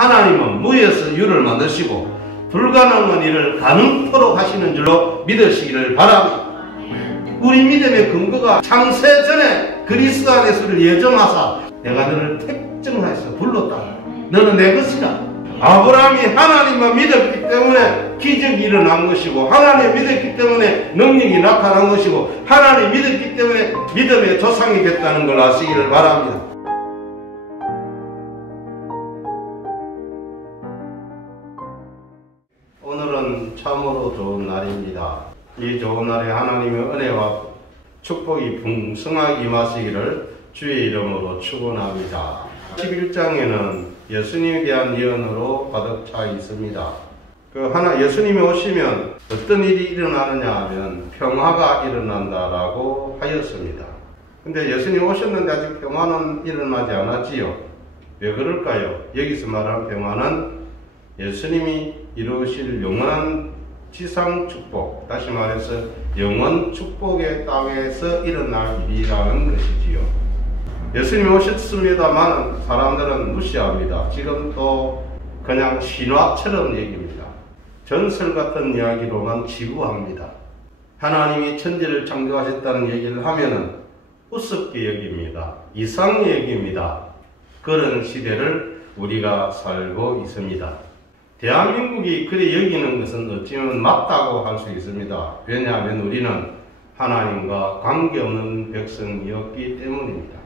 하나님은 무에서 유를 만드시고 불가능한 일을 가능토록 하시는 줄로 믿으시기를 바랍니다. 우리 믿음의 근거가 창세 전에 그리스도 안에서를 예정하사 내가 너를 택정하여서 불렀다. 너는 내 것이다. 아브라함이 하나님만 믿었기 때문에 기적이 일어난 것이고, 하나님 믿었기 때문에 능력이 나타난 것이고, 하나님 믿었기 때문에 믿음의 조상이 됐다는 걸 아시기를 바랍니다. 오늘은 참으로 좋은 날입니다. 이 좋은 날에 하나님의 은혜와 축복이 풍성하게 임하시기를 주의 이름으로 축원합니다. 11장에는 예수님에 대한 예언으로 가득 차 있습니다. 예수님이 오시면 어떤 일이 일어나느냐 하면 평화가 일어난다라고 하였습니다. 근데 예수님 오셨는데 아직 평화는 일어나지 않았지요. 왜 그럴까요? 여기서 말하는 평화는 예수님이 이루실 영원한 지상 축복, 다시 말해서 영원 축복의 땅에서 일어날 일이라는 것이지요. 예수님이 오셨습니다만 사람들은 무시합니다. 지금도 그냥 신화처럼 얘기입니다. 전설 같은 이야기로만 치부합니다. 하나님이 천지를 창조하셨다는 얘기를 하면은 우습게 여깁니다. 이상히 여깁니다. 그런 시대를 우리가 살고 있습니다. 대한민국이 그래 여기는 것은 어찌보면 맞다고 할 수 있습니다. 왜냐하면 우리는 하나님과 관계없는 백성이었기 때문입니다.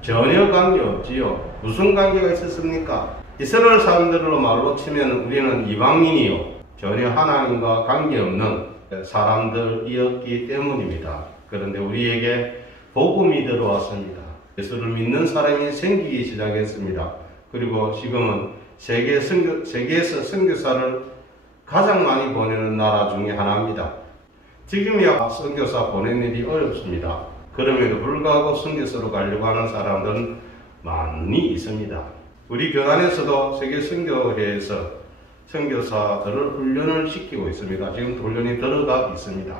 전혀 관계없지요. 무슨 관계가 있었습니까? 이스라엘 사람들로 말로 치면 우리는 이방인이요, 전혀 하나님과 관계없는 사람들이었기 때문입니다. 그런데 우리에게 복음이 들어왔습니다. 예수를 믿는 사람이 생기기 시작했습니다. 그리고 지금은 세계에서 선교사를 가장 많이 보내는 나라 중에 하나입니다. 지금이야 선교사 보내는 일이 어렵습니다. 그럼에도 불구하고 선교사로 가려고 하는 사람들은 많이 있습니다. 우리 교단에서도 세계 선교회에서 선교사들을 훈련을 시키고 있습니다. 지금도 훈련이 들어가 있습니다.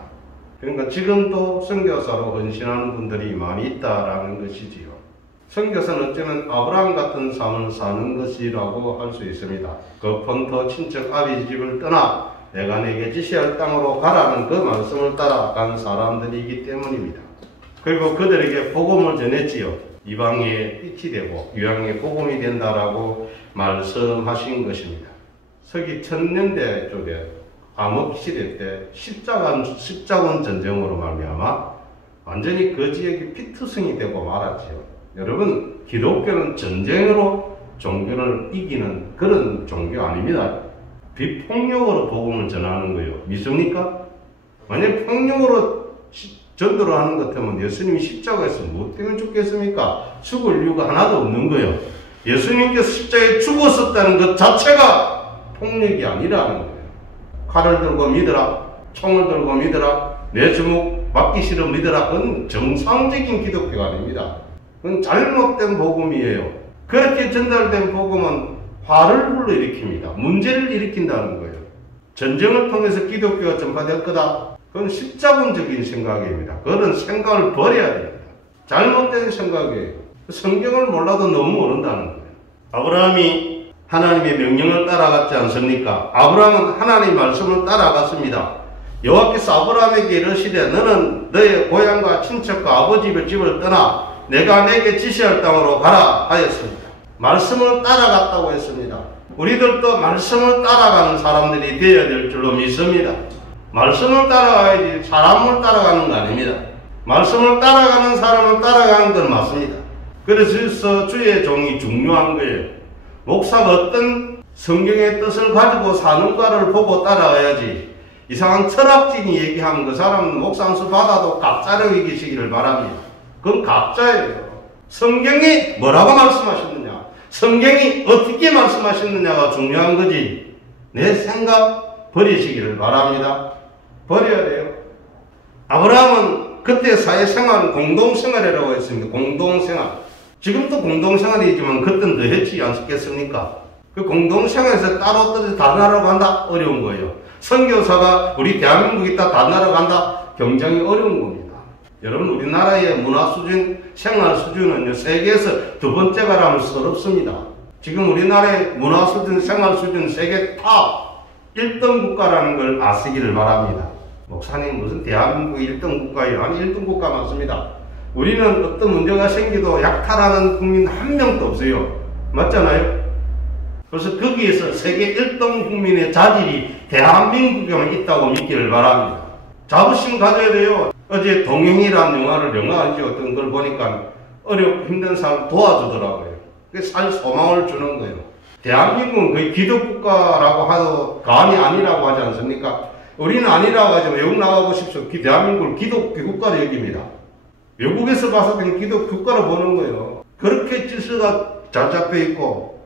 그러니까 지금도 선교사로 헌신하는 분들이 많이 있다라는 것이지요. 선교사는 어쩌면 아브라함 같은 삶을 사는 것이라고 할 수 있습니다. 그 본토 친척 아비 집을 떠나 내가 내게 지시할 땅으로 가라는 그 말씀을 따라간 사람들이기 때문입니다. 그리고 그들에게 복음을 전했지요. 이방의 빛이 되고 유황의 복음이 된다라고 말씀하신 것입니다. 서기 1000년대 쪽에 암흑시대 때 십자군 전쟁으로 말미암아 완전히 그 지역이 피투성이 되고 말았지요. 여러분, 기독교는 전쟁으로 종교를 이기는 그런 종교 아닙니다. 비폭력으로 복음을 전하는 거예요. 믿습니까? 만약 폭력으로 전도를 하는 것 같으면 예수님이 십자가에서 뭐 때문에 죽겠습니까? 죽을 이유가 하나도 없는 거예요. 예수님께서 십자가에 죽었었다는 것 자체가 폭력이 아니라는 거예요. 칼을 들고 믿어라, 총을 들고 믿어라, 내 주먹 맞기 싫어 믿어라. 그건 정상적인 기독교가 아닙니다. 그건 잘못된 복음이에요. 그렇게 전달된 복음은 화를 불러일으킵니다. 문제를 일으킨다는 거예요. 전쟁을 통해서 기독교가 전파될 거다. 그건 십자군적인 생각입니다. 그런 생각을 버려야 됩니다. 잘못된 생각이에요. 성경을 몰라도 너무 모른다는 거예요. 아브라함이 하나님의 명령을 따라갔지 않습니까? 아브라함은 하나님의 말씀을 따라갔습니다. 여호와께서 아브라함에게 이르시되 너는 너의 고향과 친척과 아버지의 집을 떠나 내가 내게 지시할 땅으로 가라 하였습니다. 말씀을 따라갔다고 했습니다. 우리들도 말씀을 따라가는 사람들이 되어야 될 줄로 믿습니다. 말씀을 따라가야지 사람을 따라가는 거 아닙니다. 말씀을 따라가는 사람을 따라가는 건 맞습니다. 그래서 주의 종이 중요한 거예요. 목사가 어떤 성경의 뜻을 가지고 사는가를 보고 따라가야지 이상한 철학진이 얘기하면 그 사람은 목사 안수 받아도 가짜로 이기시기를 바랍니다. 그건 가짜예요. 성경이 뭐라고 말씀하셨느냐, 성경이 어떻게 말씀하셨느냐가 중요한 거지 내 생각 버리시기를 바랍니다. 버려야 돼요. 아브라함은 그때 사회생활은 공동생활이라고 했습니다. 공동생활. 지금도 공동생활이지만 그때는 더 했지 않겠습니까? 그 공동생활에서 따로 떨어져 다른 나라로 간다? 어려운 거예요. 선교사가 우리 대한민국이 다 다른 나라로 간다? 굉장히 어려운 겁니다. 여러분, 우리나라의 문화 수준, 생활 수준은요, 세계에서 두 번째가라면 서럽습니다. 지금 우리나라의 문화 수준, 생활 수준 세계 탑 1등 국가라는 걸 아시기를 바랍니다. 목사님 무슨 대한민국 1등 국가예요? 아니 1등 국가 맞습니다. 우리는 어떤 문제가 생기도 약탈하는 국민 한 명도 없어요. 맞잖아요? 그래서 거기에서 세계 1등 국민의 자질이 대한민국에만 있다고 믿기를 바랍니다. 자부심 가져야 돼요. 어제 동행이라는 영화를 찍었던 걸 보니까 어렵고 힘든 사람 도와주더라고요. 그게 살 소망을 주는 거예요. 대한민국은 거의 기독국가라고 해도 감이 아니라고 하지 않습니까? 우리는 아니라고 하지만 외국 나가보십시오. 대한민국을 기독교 국가로 여깁니다. 외국에서 봐서 그냥 기독교 국가로 보는 거예요. 그렇게 질서가 잘 잡혀있고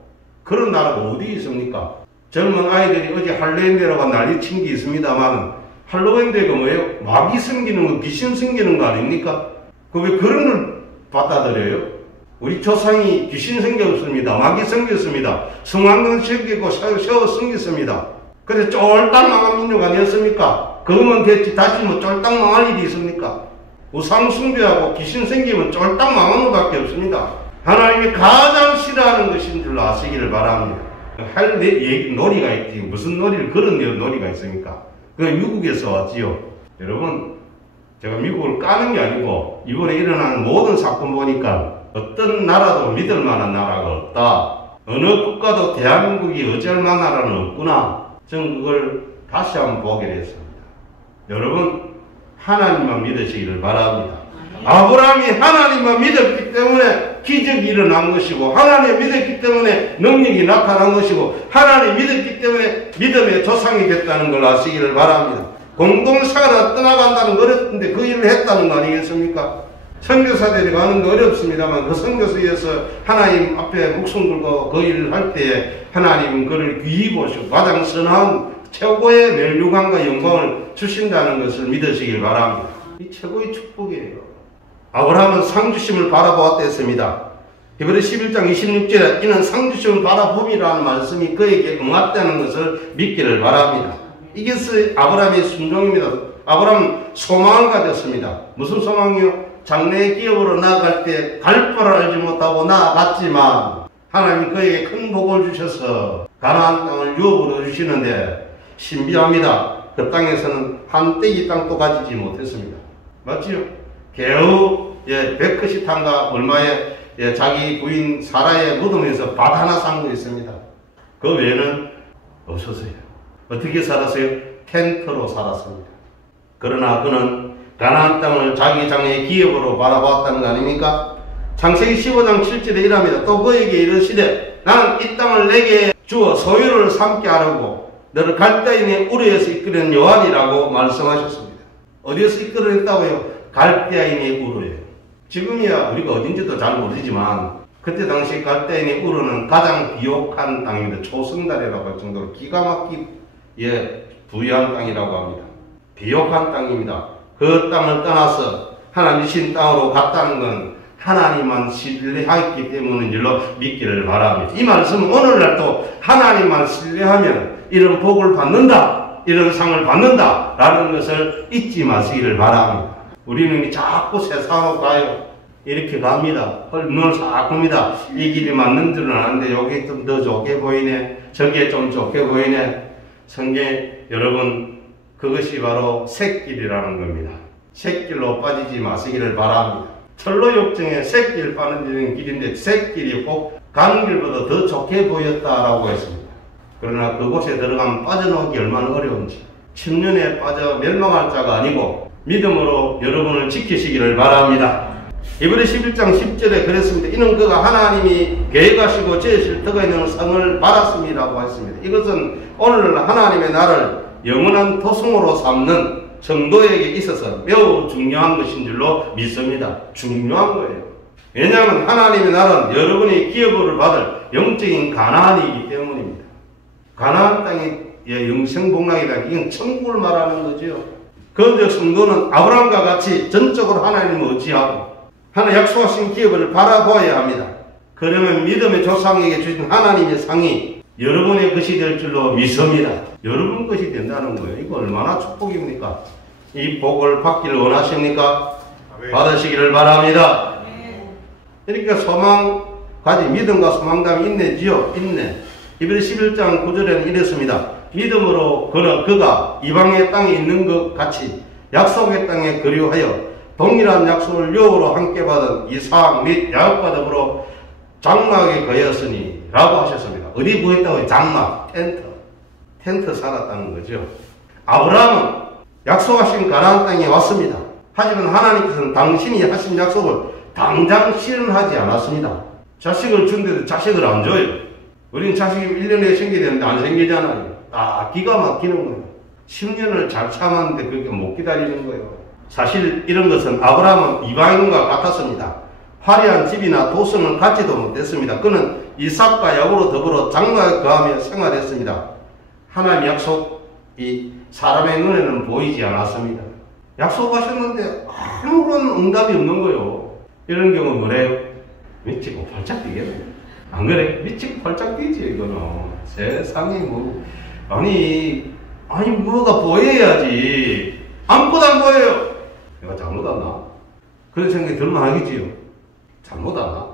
그런 나라가 어디 있습니까? 젊은 아이들이 어제 할로윈데이라고 난리친 게 있습니다만 할로윈데이가 뭐예요? 마귀 섬기는 거, 귀신 섬기는 거 아닙니까? 왜 그런 걸 받아들여요? 우리 조상이 귀신 섬겼습니다. 마귀 섬겼습니다. 성황경 섬기고 셔 섬겼습니다. 그래서 쫄딱 망한 민족 아니었습니까? 그거면 됐지 다시 뭐 쫄딱 망할 일이 있습니까? 우상 숭배하고 귀신 생기면 쫄딱 망하는 것밖에 없습니다. 하나님이 가장 싫어하는 것인 줄 아시기를 바랍니다. 할 놀이가 있지. 무슨 놀이를 그런 놀이가 있습니까? 그건 미국에서 왔지요. 여러분, 제가 미국을 까는 게 아니고 이번에 일어나는 모든 사건 보니까 어떤 나라도 믿을 만한 나라가 없다. 어느 국가도 대한민국이 어찌할 만한 나라는 없구나. 저는 그걸 다시 한번 보게 됐습니다. 여러분, 하나님만 믿으시기를 바랍니다. 아브라함이 하나님만 믿었기 때문에 기적이 일어난 것이고, 하나님 믿었기 때문에 능력이 나타난 것이고, 하나님 믿었기 때문에 믿음의 조상이 됐다는 걸 아시기를 바랍니다. 공동생활을 떠나간다는 거 어렵던데 그 일을 했다는 거 아니겠습니까? 선교사들이 가는 거 어렵습니다만 그 선교소에서 하나님 앞에 목숨 걸고 그 일을 할 때에 하나님은 그를 귀히 보시고 가장 선한 최고의 멸류관과 영광을 주신다는 것을 믿으시길 바랍니다. 이 최고의 축복이에요. 아브라함은 상주심을 바라보았다 했습니다. 히브리 11장 26절에 이는 상주심을 바라봄이라는 말씀이 그에게 응했다는 것을 믿기를 바랍니다. 이것이 아브라함의 순종입니다. 아브라함은 소망을 가졌습니다. 무슨 소망이요? 장래의 기업으로 나아갈 때 갈 바를 알지 못하고 나아갔지만 하나님 그에게 큰 복을 주셔서 가나안 땅을 유업으로 주시는데 신비합니다. 그 땅에서는 한 떼기 땅도 가지지 못했습니다. 맞지요? 겨우 베크시탄과 얼마에 자기 부인 사라의 무덤에서 밭 하나 산 거 있습니다. 그 외에는 없었어요. 어떻게 살았어요? 텐트로 살았습니다. 그러나 그는 가나안 땅을 자기 장래의 기업으로 바라보았다는 거 아닙니까? 창세기 15장 7절에 이랍니다. 또 그에게 이르시되 나는 이 땅을 내게 주어 소유를 삼게 하려고 너를 갈대인의 우르에서 이끌어낸 요한이라고 말씀하셨습니다. 어디에서 이끌어냈다고요? 갈대인의 우르예요. 지금이야 우리가 어딘지도 잘 모르지만 그때 당시 갈대인의 우르는 가장 비옥한 땅입니다. 초승달이라고 할 정도로 기가 막히게 부유한 땅이라고 합니다. 비옥한 땅입니다. 그 땅을 떠나서 하나님 신 땅으로 갔다는 건 하나님만 신뢰하기 때문인 줄로 믿기를 바랍니다. 이 말씀은 오늘날도 하나님만 신뢰하면 이런 복을 받는다, 이런 상을 받는다 라는 것을 잊지 마시기를 바랍니다. 우리는 자꾸 세상으로 가요. 이렇게 갑니다. 눈을 싹 봅니다. 이 길이 맞는 줄은 아는데 여기 좀 더 좋게 보이네, 저게 좀 좋게 보이네. 성경 여러분, 그것이 바로 샛길이라는 겁니다. 샛길로 빠지지 마시기를 바랍니다. 철로 욕정에 샛길 빠지는 길인데 샛길이 꼭 가는 길보다 더 좋게 보였다라고 했습니다. 그러나 그곳에 들어가면 빠져나오기 얼마나 어려운지, 침륜에 빠져 멸망할 자가 아니고 믿음으로 여러분을 지키시기를 바랍니다. 히브리 11장 10절에 그랬습니다. 이는 그가 하나님이 계획하시고 지으실 터가 있는 성을 받았음이라고 했습니다. 이것은 오늘 하나님의 나를 영원한 토성으로 삼는 성도에게 있어서 매우 중요한 것인 줄로 믿습니다. 중요한 거예요. 왜냐하면 하나님의 나라는 여러분이 기업을 받을 영적인 가나안이기 때문입니다. 가나안 땅이 영생복락이다. 이건 천국을 말하는 거죠. 그런데 성도는 아브라함과 같이 전적으로 하나님을 의지하고 하나님 약속하신 기업을 바라보아야 합니다. 그러면 믿음의 조상에게 주신 하나님의 상이 여러분의 것이 될 줄로 믿습니다. 여러분 것이 된다는 거예요. 이거 얼마나 축복입니까? 이 복을 받기를 원하십니까? 받으시기를 바랍니다. 그러니까 소망 가진 믿음과 소망감이 있네지요. 있네. 이브리 11장 9절에는 이랬습니다. 믿음으로 그가 이방의 땅에 있는 것 같이 약속의 땅에 거류하여 동일한 약속을 유업으로 함께 받은 이삭 및 야곱과 더불어 장막에 거였으니 라고 하셨습니다. 어디 구했다고요? 장막, 텐트 살았다는 거죠. 아브라함은 약속하신 가나안 땅에 왔습니다. 하지만 하나님께서는 당신이 하신 약속을 당장 실현하지 않았습니다. 자식을 준데도 자식을 안 줘요. 우리는 자식이 1년에 생겨야 되는데 안 생기잖아요. 기가 막히는 거예요. 10년을 잘 참았는데 그렇게 못 기다리는 거예요. 사실 이런 것은 아브라함은 이방인과 같았습니다. 화려한 집이나 도성을 갖지도 못했습니다. 그는 이삭과 야곱으로 더불어 장막에 거하며 생활했습니다. 하나님의 약속이 사람의 눈에는 보이지 않았습니다. 약속하셨는데 아무런 응답이 없는 거예요. 이런 경우 뭐래요? 미치고 발짝 뛰겠네. 안 그래? 미치고 발짝 뛰지 이거는. 세상에 뭐 아니 뭐가 보여야지. 아무것도 안 보여요. 내가 잘못했나? 그런 생각이 들면 하겠지요. 잘못했나?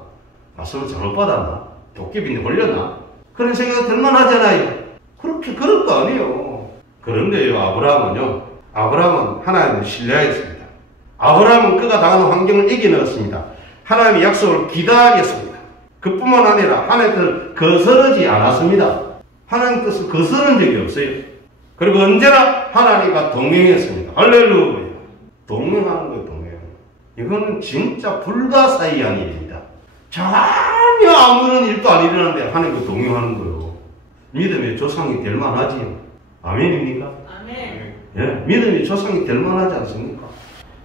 말씀을 잘못 받았나? 도깨비인데 걸렸나? 그런 생각이 들만 하잖아요. 그럴 거 아니에요. 그런데요, 아브라함은 하나님을 신뢰하였습니다. 아브라함은 그가 당하는 환경을 이겨냈습니다. 하나님의 약속을 기다렸습니다. 그뿐만 아니라 하나님의 뜻을 거스르지 않았습니다. 하나님의 뜻을 거스른 적이 없어요. 그리고 언제나 하나님과 동행했습니다. 할렐루야. 동행하는 거예요, 동행. 이거는 진짜 불가사의한 일입니다. 전혀 아무런 일도 안 일어나는데 하나님과 동행하는 거예요. 믿음의 조상이 될 만하지요. 아멘입니까? 아멘. 예, 믿음의 조상이 될 만하지 않습니까?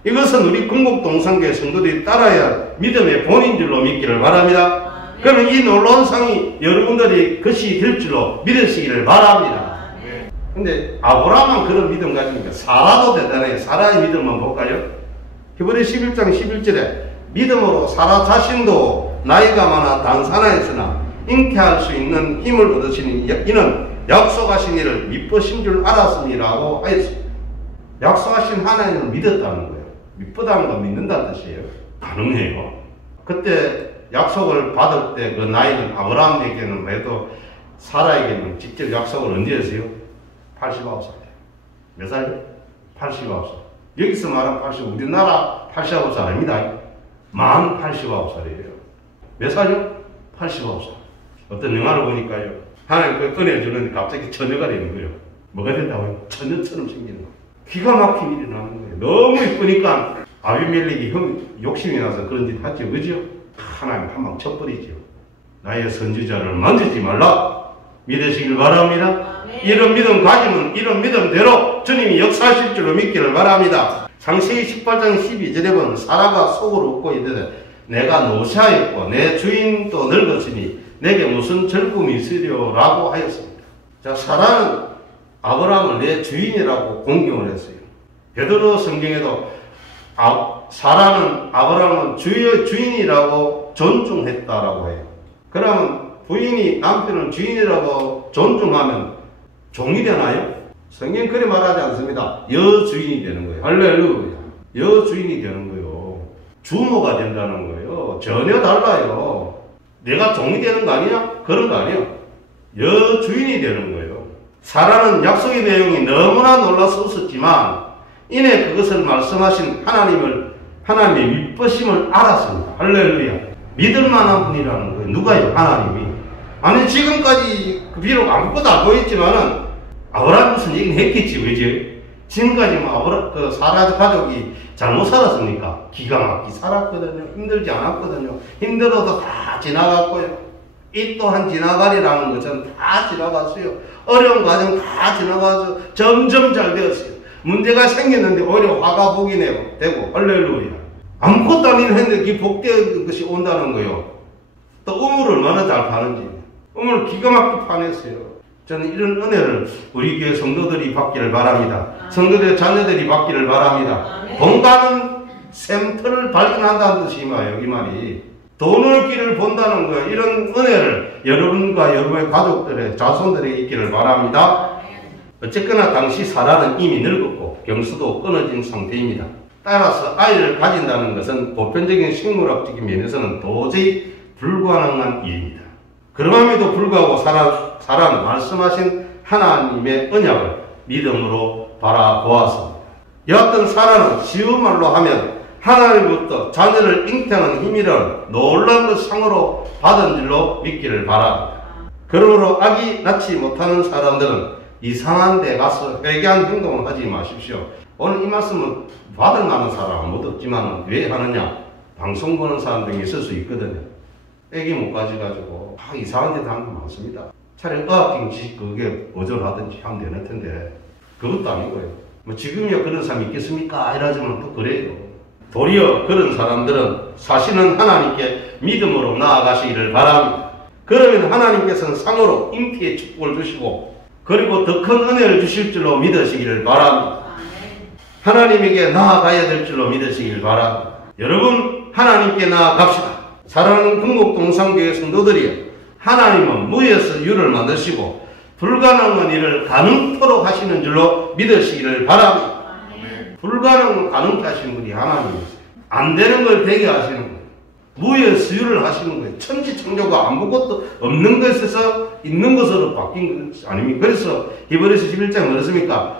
이것은 우리 궁극동산교회 성도들이 따라야 믿음의 본인 줄로 믿기를 바랍니다. 아멘. 그러면 이 놀라운 상이 여러분들이 것이 될 줄로 믿으시기를 바랍니다. 근데 아브라함은 그런 믿음 가지니까 사라도 대단해요. 사라의 믿음만 볼까요? 히브리 11장 11절에 믿음으로 사라 자신도 나이가 많아 단산하였으나 잉태할 수 있는 힘을 얻으시니 이는 약속하신 이를 미쁘신 줄 알았으니라고 하였습니다. 약속하신 하나님을 믿었다는 거예요. 미쁘다는 건 믿는다는 뜻이에요. 가능해요. 그때 약속을 받을 때 그 나이는 아브라함에게는 해도 사라에게는 직접 약속을 언제 했어요? 89살. 몇 살이요? 89살. 여기서 말한 80, 우리나라 89살 아닙니다. 만 89살이에요. 몇 살이요? 89살. 어떤 영화를 보니까요. 하나님 그 꺼내주는데 갑자기 처녀가 되는 거예요. 뭐가 된다고요? 처녀처럼 생기는 거예요. 기가 막힌 일이 나는 거예요. 너무 이쁘니까 아비멜렉이 욕심이 나서 그런 짓 하죠. 그죠? 하나님 한 방 쳐버리죠. 나의 선지자를 만지지 말라. 믿으시길 바랍니다. 이런 믿음 가지면 이런 믿음대로 주님이 역사하실 줄로 믿기를 바랍니다. 창세기 18장 12절에 보면 사라가 속으로 웃고 이르되 내가 노쇠하였고 내 주인도 늙었으니 내게 무슨 젊음이 있으리요 라고 하였습니다. 자, 사라는 아브라함을 내 주인이라고 공경을 했어요. 베드로 성경에도 사라는 아브라함은 주인이라고 존중했다라고 해요. 그러면 부인이 남편을 주인이라고 존중하면 종이 되나요? 성경 그리 말하지 않습니다. 여주인이 되는 거예요. 할렐루야. 여주인이 되는 거예요. 주모가 된다는 거예요. 전혀 달라요. 내가 종이 되는 거 아니야? 그런 거 아니에요. 여주인이 되는 거예요. 사라는 약속의 내용이 너무나 놀라서 웃었지만 이내 그것을 말씀하신 하나님의 미쁘심을 알았습니다. 할렐루야. 믿을 만한 분이라는 거예요. 누가요? 하나님이. 아니 지금까지 비록 아무것도 안 보였지만은 아브라함 무슨 얘기는 했겠지, 그지? 지금까지 뭐 사라 가족이 잘못 살았습니까? 기가 막히게 살았거든요. 힘들지 않았거든요. 힘들어도 다 지나갔고요. 이 또한 지나가리라는 것은 다 지나갔어요. 어려운 과정 다 지나가서 점점 잘 되었어요. 문제가 생겼는데 오히려 화가 복이 되고 할렐루야. 아무것도 아닌 했는데 그 복된 것이 온다는 거예요. 또 우물을 얼마나 잘 파는지. 우물을 기가 막히게 파냈어요. 저는 이런 은혜를 우리 교회 성도들이 받기를 바랍니다. 성도들의 자녀들이 받기를 바랍니다. 돈 가는 샘터를 발견한다는 뜻이 뭐예요? 이 말이. 돈을 길을 본다는 거예요. 이런 은혜를 여러분과 여러분의 가족들의 자손들에게 있기를 바랍니다. 어쨌거나 당시 사라는 이미 늙었고 경수도 끊어진 상태입니다. 따라서 아이를 가진다는 것은 보편적인 식물학적인 면에서는 도저히 불가능한 일입니다. 그럼에도 불구하고 사라는 말씀하신 하나님의 언약을 믿음으로 바라보았습니다. 여하튼 사라는 쉬운 말로 하면 하나님부터 자녀를 잉태하는 힘이란 놀라운 것 상으로 받은 줄로 믿기를 바랍니다. 그러므로 아기 낳지 못하는 사람들은 이상한 데 가서 회개한 행동을 하지 마십시오. 오늘 이 말씀은 받을 만한 사람은 못 없지만 왜 하느냐? 방송 보는 사람 중에 있을 수 있거든요. 애기 못 가져가지고 이상한 데도 하는 거 많습니다. 차라리 의학적인 지식 그게 어절하든지 하면 되는 텐데 그것도 아니고요. 뭐 지금이야 그런 사람이 있겠습니까? 이러지만 또 그래요. 도리어 그런 사람들은 사실은 하나님께 믿음으로 나아가시기를 바랍니다. 그러면 하나님께서는 상으로 잉태의 축복을 주시고 그리고 더 큰 은혜를 주실 줄로 믿으시기를 바랍니다. 하나님에게 나아가야 될 줄로 믿으시길 바랍니다. 여러분 하나님께 나아갑시다. 사랑하는 금곡동산교회 성도들이여, 하나님은 무에서 유를 만드시고 불가능한 일을 가능토록 하시는 줄로 믿으시기를 바랍니다. 불가능은 가능케 하시는 분이 하나님이세요. 안 되는 걸 되게 하시는 거예요. 무에서 유를 하시는 거예요. 천지창조가 아무것도 없는 것에서 있는 것으로 바뀐 것 아닙니까? 그래서 히브리서 11장 그렇습니까?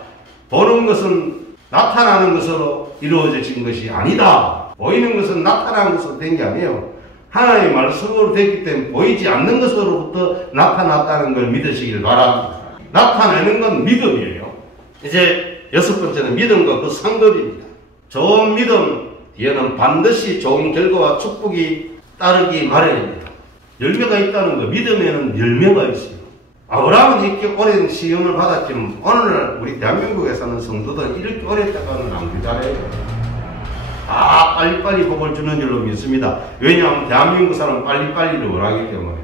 보는 것은 나타나는 것으로 이루어진 것이 아니다. 보이는 것은 나타나는 것으로 된 게 아니에요. 하나님의 말씀으로 됐기 때문에 보이지 않는 것으로부터 나타났다는 걸 믿으시길 바랍니다. 나타내는 건 믿음이에요. 이제 여섯 번째는 믿음과 그 상급입니다. 좋은 믿음 뒤에는 반드시 좋은 결과와 축복이 따르기 마련입니다. 열매가 있다는 거, 믿음에는 열매가 있어요. 아브라함은 이렇게 오랜 시험을 받았지만 오늘날 우리 대한민국에 사는 성도들은 이렇게 오랫동안 안 기다려요. 다 빨리빨리 복을 주는 줄로 믿습니다. 왜냐하면 대한민국 사람은 빨리빨리를 원하기 때문에.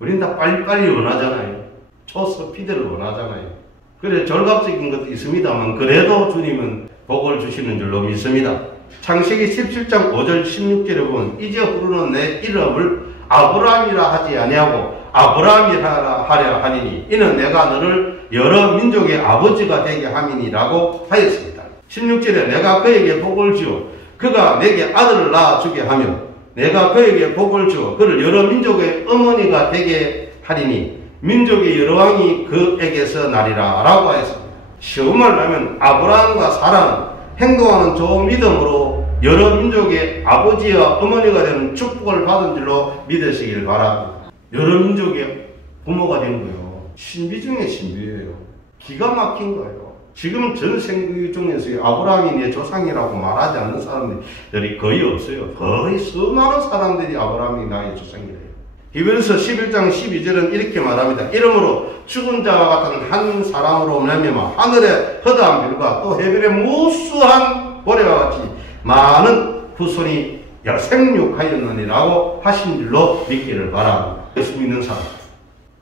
우리는 다 빨리빨리 원하잖아요. 초스피드를 원하잖아요. 그래 절갑적인 것도 있습니다만 그래도 주님은 복을 주시는 줄로 믿습니다. 창세기 17장 5절 16절에 보면 이제 후로는 내 이름을 아브라함이라 하지 아니하고 아브라함이라 하려 하니니 이는 내가 너를 여러 민족의 아버지가 되게 함이니라고 하였습니다. 16절에 내가 그에게 복을 주어 그가 내게 아들을 낳아주게 하며 내가 그에게 복을 주어 그를 여러 민족의 어머니가 되게 하리니 민족의 여러 왕이 그에게서 나리라 라고 하였습니다. 쉬운 말로 하면 아브라함과 사라는 행동하는 좋은 믿음으로 여러 민족의 아버지와 어머니가 되는 축복을 받은 줄로 믿으시길 바랍니다. 여러 민족의 부모가 된 거예요. 신비 중에 신비예요. 기가 막힌 거예요. 지금 전 생기 중에서 아브라함이 내 조상이라고 말하지 않는 사람들이 거의 없어요. 거의 수많은 사람들이 아브라함이 나의 조상이래요. 히브리서 11장 12절은 이렇게 말합니다. 이러므로 죽은 자와 같은 한 사람으로 말미암아 하늘의 허다한 별과 또 해변의 무수한 모래와 같이 많은 후손이 생육하였느니라고 하신 줄로 믿기를 바랍니다. 예수 믿는 사람,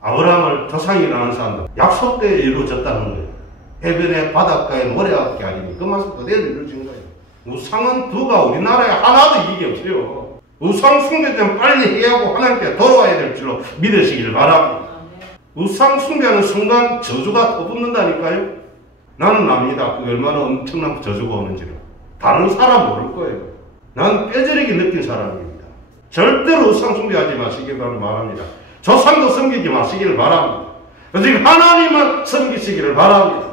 아브라함을 조상이라는 사람들, 약속대에 이루어졌다는 거예요. 해변의 바닷가에 모래와 같게 하니 그 말씀 그대로 이루어진 거예요. 우상은 두가 우리나라에 하나도 이익이 없어요. 우상 숭배는 빨리 해하고 하나님께 돌아와야 될 줄로 믿으시길 바랍니다. 우상 숭배하는 순간 저주가 터붙는다니까요. 나는 압니다. 그 얼마나 엄청난 저주가 오는지를. 다른 사람 모를 거예요. 난 뼈저리게 느낀 사람입니다. 절대로 우상 숭배하지 마시길 바랍니다. 조상도 섬기지 마시기를 바랍니다. 오직 하나님만 섬기시기를 바랍니다.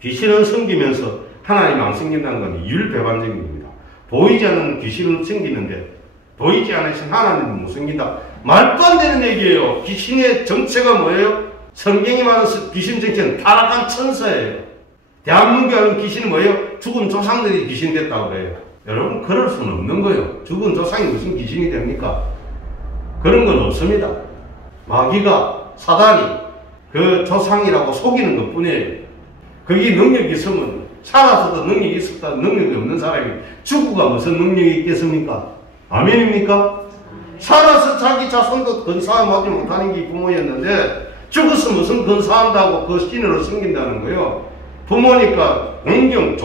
귀신은 섬기면서 하나님 안 섬긴다는 건 율배반적입니다. 보이지 않는 귀신은 섬기는데 보이지 않으신 하나님은 못 섬긴다. 말도 안 되는 얘기예요. 귀신의 정체가 뭐예요? 성경이 말하는 귀신 정체는 타락한 천사예요. 대한민국에 하는 귀신은 뭐예요? 죽은 조상들이 귀신 됐다고 그래요. 여러분 그럴 수는 없는 거예요. 죽은 조상이 무슨 귀신이 됩니까? 그런 건 없습니다. 마귀가 사단이 그 조상이라고 속이는 것 뿐이에요. 거기 능력이 있으면 살아서도 능력이 있었다 능력이 없는 사람이 죽고가 무슨 능력이 있겠습니까? 아멘입니까? 살아서 자기 자손도 근사함하지 못하는 게 부모였는데 죽어서 무슨 근사한다고 그 신으로 섬긴다는 거예요. 부모니까 공경,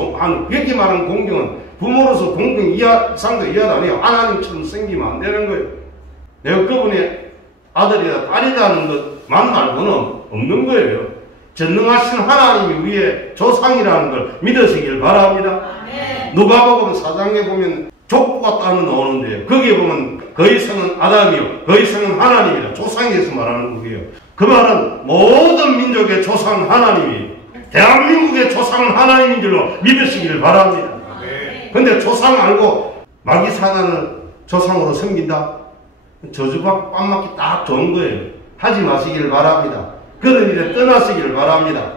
그렇게 말하는 공경은 부모로서 공경 이상도 이하도 아니에요. 하나님처럼 섬기면 안 되는 거예요. 내가 그분의 아들이다 딸이라는 것만 말고는 없는 거예요. 전능하신 하나님이 우리의 조상이라는 걸 믿으시길 바랍니다. 누가복음 4장에 보면 족보가 따로 나오는데요. 거기에 보면 그 이상은 아담이요, 그 이상은 하나님이다. 조상에서 말하는 거예요. 그 말은 모든 민족의 조상은 하나님이에요. 대한민국의 조상은 하나님인 줄로 믿으시기를 바랍니다. 근데 조상 알고 마귀 사단을 조상으로 섬긴다? 저주받고 빰맞기 딱 좋은 거예요. 하지 마시기를 바랍니다. 그런 일에 떠나시기를 바랍니다.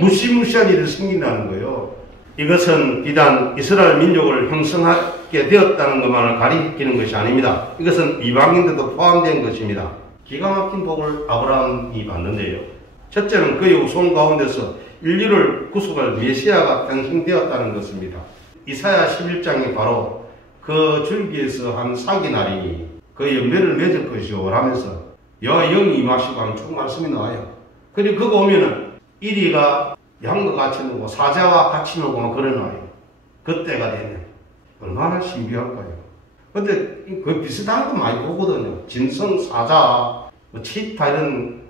무시무시한 일을 섬긴다는 거예요. 이것은 비단 이스라엘 민족을 형성하게 되었다는 것만을 가리키는 것이 아닙니다. 이것은 이방인들도 포함된 것입니다. 기가 막힌 복을 아브라함이 받는데요. 첫째는 그의 후손 가운데서 인류를 구속할 메시아가 탄생되었다는 것입니다. 이사야 11장이 바로 그 줄기에서 한 사기나리 그 연배를 맺을 것이오 라면서 여호와 영이 임하시고 하는 쭉 말씀이 나와요. 그리고 그거 오면은 1위가 양과 같이 놀고 사자와 같이 놀고 막 그래 놔요. 그때가 되면 얼마나 신비할까요? 근데 그 비슷한 거 많이 보거든요. 진성, 사자, 치타 이런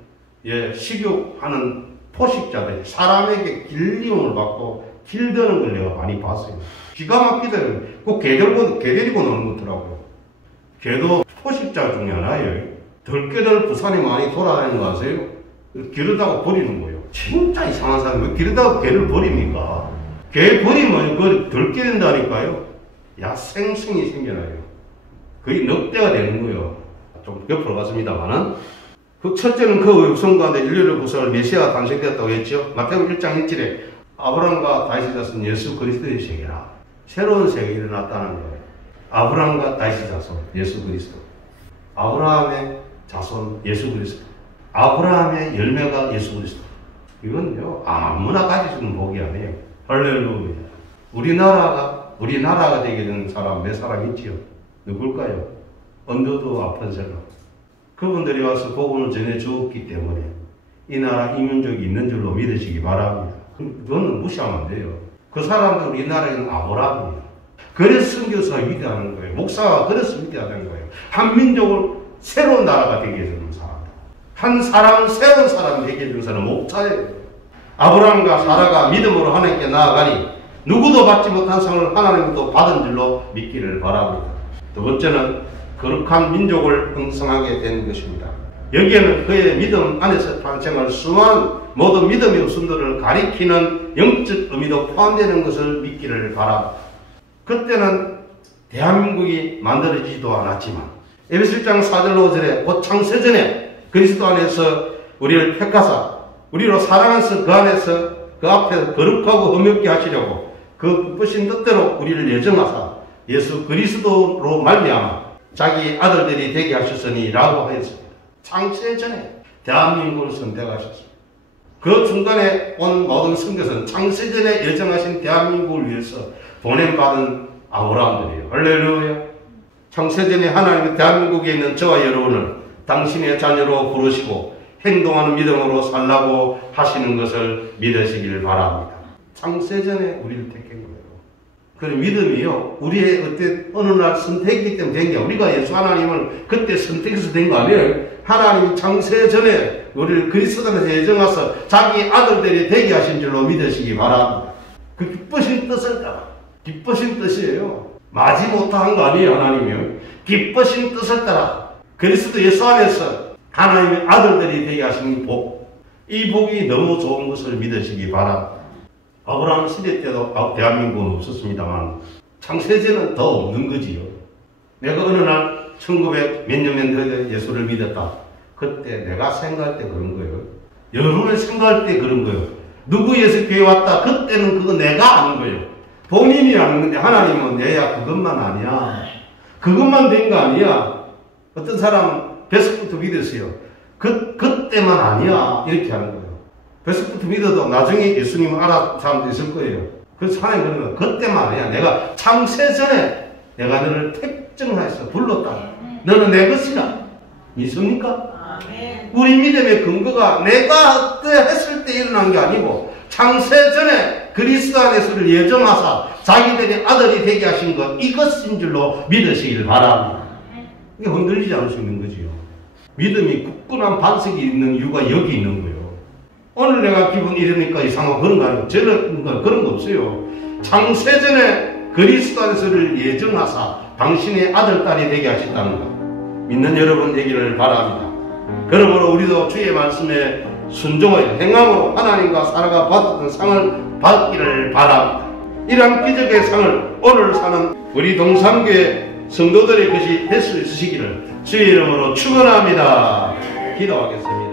식욕하는 포식자들 사람에게 길림을 받고 길드는 걸 내가 많이 봤어요. 기가 막히더라고요. 그 개데리고 노는 거더라고요. 개도 포식자 중에 하나예요. 덜개들 부산에 많이 돌아다니는 거 아세요? 기르다가 버리는 거예요. 진짜 이상한 사람이 왜 기르다가 개를 버립니까? 개 버리면 그걸 덜게 된다니까요. 야생성이 생겨나요. 거의 넉대가 되는 거예요. 좀 옆으로 갔습니다만은. 그 첫째는 그 후손 가운데 인류를 구속할 메시아가 탄생되었다고 했죠. 마태복음 1장 1절에 아브라함과 다윗의 자손 예수 그리스도의 세계라. 새로운 세계가 일어났다는 거예요. 아브라함과 다윗의 자손 예수 그리스도. 아브라함의 자손 예수 그리스도. 아브라함의 열매가 예수 그리스도. 이건요 아무나 가질 수 있는 복이 아니에요. 할렐루야. 우리나라가 되게 된 사람 몇 사람 있지요? 누굴까요? 언더도 아픈 사람. 그분들이 와서 복음을 전해주었기 때문에 이 나라 이민족이 있는 줄로 믿으시기 바랍니다. 그거는 무시하면 안 돼요. 그 사람들 우리나라에는 아브라함이에요. 그래서 선교사가 위대한 거예요. 목사가 그래서 위대하다는 거예요. 한 민족을 새로운 나라가 되게 해주는 사람. 한 사람을 새로운 사람이 되게 해주는 사람은 목사예요. 아브라함과 사라가 믿음으로 하나님께 나아가니 누구도 받지 못한 상을 하나님도 받은 줄로 믿기를 바랍니다. 두 번째는 거룩한 민족을 형성하게 된 것입니다. 여기에는 그의 믿음 안에서 탄생할 수많은 모든 믿음의 후손들을 가리키는 영적 의미도 포함되는 것을 믿기를 바랍니다. 그때는 대한민국이 만들어지지도 않았지만 에베소 1장 4절로 5절에 곧 창세전에 그리스도 안에서 우리를 택하사 우리로 사랑해서 그 안에서 그 앞에 거룩하고 흠없게 하시려고 그 기쁘신 뜻대로 우리를 예정하사 예수 그리스도로 말미암아 자기 아들들이 되게 하셨으니 라고 하였습니다. 창세전에 대한민국을 선택하셨습니다. 그 중간에 온 모든 선교사는 창세전에 예정하신 대한민국을 위해서 보냄받은 아브라함들이에요. 할렐루야. 창세전에 하나님은 대한민국에 있는 저와 여러분을 당신의 자녀로 부르시고 행동하는 믿음으로 살라고 하시는 것을 믿으시길 바랍니다. 창세전에 우리를 택한 거예요. 그 믿음이요, 우리의 어느 날 선택이기 때문에 된 게, 우리가 예수 하나님을 그때 선택해서 된 거 아니에요. 하나님이 창세전에 우리를 그리스도 안에서 예정하서 자기 아들들이 되게 하신 줄로 믿으시기 바랍니다. 그 기쁘신 뜻을 따라, 기쁘신 뜻이에요. 마지못한 거 아니에요, 하나님이요. 기쁘신 뜻을 따라 그리스도 예수 안에서 하나님의 아들들이 되게 하신 복, 이 복이 너무 좋은 것을 믿으시기 바랍니다. 아브라함 시대 때도 대한민국은 없었습니다만 창세전은 더 없는 거지요. 내가 어느 날 1900 몇 년 전에 예수를 믿었다. 그때 내가 생각할 때 그런 거예요. 여러분이 생각할 때 그런 거예요. 누구 예수 교회 왔다. 그때는 그거 내가 아는 거예요. 본인이 아는 건데 하나님은 내야 그것만 아니야. 그것만 된 거 아니야. 어떤 사람 뱃속부터 믿었어요. 그때만 아니야. 이렇게 하는 거예요. 뱃속부터 믿어도 나중에 예수님을 알아본 사람도 있을 거예요. 그래서 하나님 그러는 거예요. 그때만 아니야. 내가 창세전에 내가 너를 택정하여서 불렀다. 너는 내 것이다. 믿습니까? 우리 믿음의 근거가 내가 어때 했을 때 일어난 게 아니고 창세전에 그리스도 안에서를 예정하사 자기들의 아들이 되게 하신 것, 이것인 줄로 믿으시길 바랍니다. 이게 흔들리지 않을 수 있는 거지요. 믿음이 굳건한 반석이 있는 이유가 여기 있는 거예요. 오늘 내가 기분 이러니까 이상하고 그런 거 아니고 저런 거 그런 거 없어요. 창세전에 그리스도 안에서를 예정하사 당신의 아들, 딸이 되게 하셨다는 것 믿는 여러분 되기를 바랍니다. 그러므로 우리도 주의 말씀에 순종하여 행함으로 하나님과 살아가 받았던 상을 받기를 바랍니다. 이러한 기적의 상을 오늘 사는 우리 동산교회 성도들의 것이 될 수 있으시기를 주의 이름으로 축원합니다. 기도하겠습니다.